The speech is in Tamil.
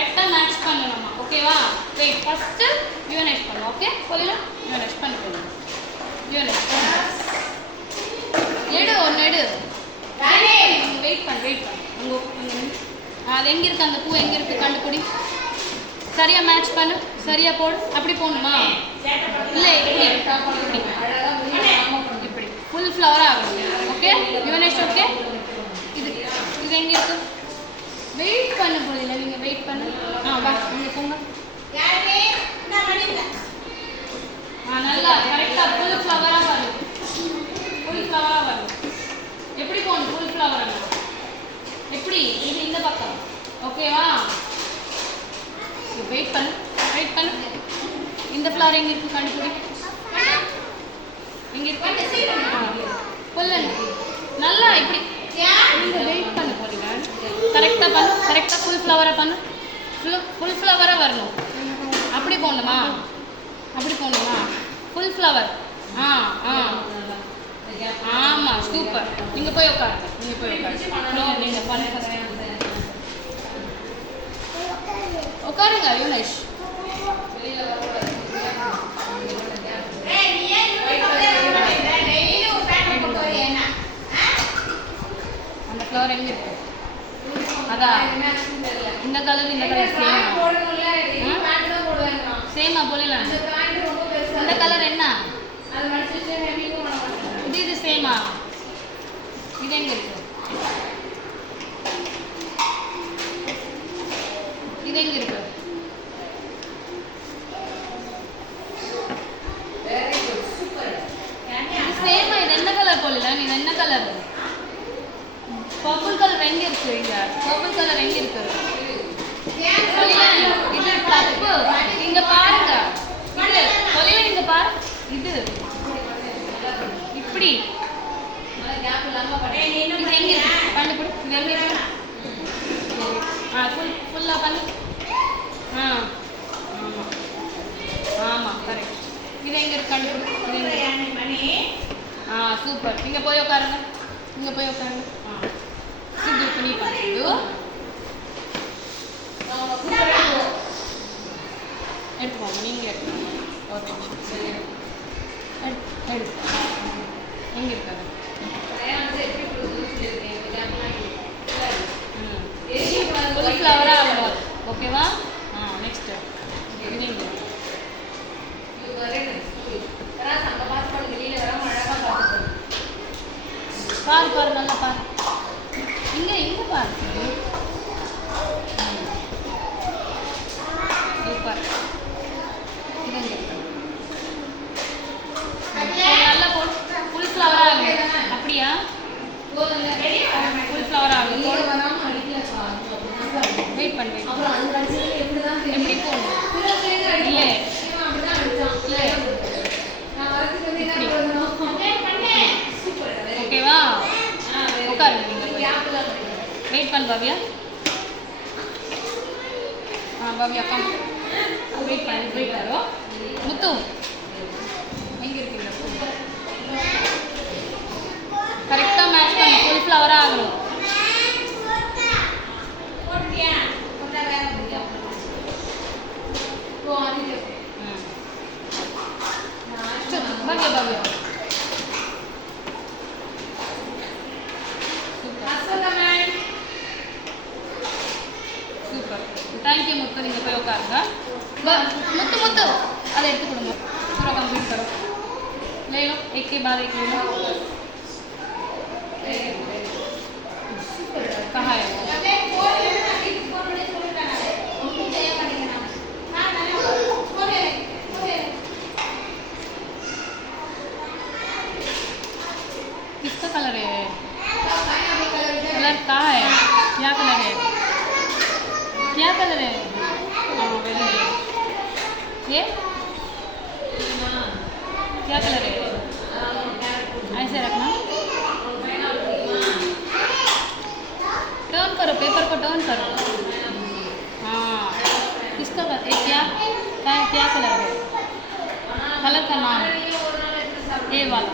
கரெக்டாக மேட்ச் பண்ணணுமா ஓகேவா? வெயிட் ஃபஸ்ட்டு யூனைட் பண்ணும். ஓகே சொல்லலாம், யூனைட் பண்ண யூனைட் எடு ஒன்று எடு. வெயிட் பண்ணு உங்கள் அது எங்கே இருக்குது அந்த பூ எங்கே இருக்குது கண்டுபிடி. சரியாக மேட்ச் பண்ணு, சரியாக போடு. அப்படி போடணுமா? இல்லை இப்படி இப்படி ஃபுல் ஃப்ளவராக ஆகணும். Okay unite. ஓகே இது இது எங்கே இருக்குது? வெயிட் பண்ண போதில்லை, நீங்கள் வெயிட் பண்ணு. வா இங்கே போங்க. நல்லா கரெக்டாக ஃபுல் ஃப்ளவராக வரும். ஃபுல் ஃப்ளவராக வரும். எப்படி போகணும் ஃபுல் ஃப்ளவராக? எப்படி? இது இந்த பக்கம். ஓகேவா? வெயிட் பண்ணு. இந்த ஃப்ளவர் எங்கே இருக்குது கண்டுபிடி. எங்கே இருக்கு? ஃபுல் நல்லா இப்படி நீங்கள் வெயிட் பண்ண போறீங்க. கரெக்டாக பண்ணு, கரெக்டாக ஃபுல் ஃப்ளவராக பண்ணு. ஃபுல் ஃப்ளவராக வரணும். அப்படி போடணுமா? Full flower. ஆமாம் சூப்பர். நீங்கள் போய் உட்காருங்க. நீங்கள் பண்ண உட்காருங்க யுனேஷ். அந்த ஃப்ளவர் எங்கே இருக்கு? அதான் இந்த கலர் சேமா போடலாம். இந்த கலர் என்ன? இது சேமா. இது எங்க இருக்கு? இது எங்க இருக்கு? சேமா. இது என்ன கலர் போடலாம்? இது என்ன கலர்? பர்பிள் கலர் எங்க இருக்கு? பர்பிள் கலர் எங்க இருக்கு? இது தப்பு. இங்க பாருங்க. இது இங்க பாரு. இது இப்படி இது எங்க இருக்கு? கண்டுபிடி. இது எங்க இருக்கு? ஃபுல்லா பண்ணு. ஆமா கரெக்ட். இது எங்க இருக்கு கண்டுபிடி. சூப்பர். இங்க போய் உட்காருங்க. சிந்து துணி பண்ணிடு. எடுத்துக்கோங்க. நீங்கள் எடுத்துக்கோங்க. ஓகே எடு. எங்கே இருக்காது? ஃபுல் ஃப்ளவராக ஆகணும். ஓகேவா? நெக்ஸ்ட்டு பாரு நல்லா பாரு. இங்கே பாரு. சூப்பர். நல்லா போடு. ஃபுல் ஃப்ளவர் ஆகும். அப்படியா? ஃபுல் ஃப்ளவர் ஆகும். வெயிட் பண்ணு. எப்படி போடணும்? இல்லை ஓகேவா? உட்காருங்க. வெயிட் பண்ணு பவ்யா. பவ்யா கம். வெயிட் பண்ணு. முத்து எங்கே இருக்கு? கரெக்டாக மேட்ச் பண்ணு. ஃபுல் ஃப்ளவராக ஆகணும். பவ்யா சூப்பர். தேங்க்யூ முத்து. நீங்கள் போய் உட்காருங்க. मुत्तु अरे எடுத்து கொடுங்க. पूरा कंप्लीट करो. ले लो एक के बाद एक ले लो. कहाँ है? किसका कलर है? कलर कहाँ है? क्या कलर है? क्या कलर है? ये क्या कलर है? ऐसे रखना. टर्न करो, पेपर को टर्न करो. हाँ किसका क्या कलर है? कलर का नाम ये वाला.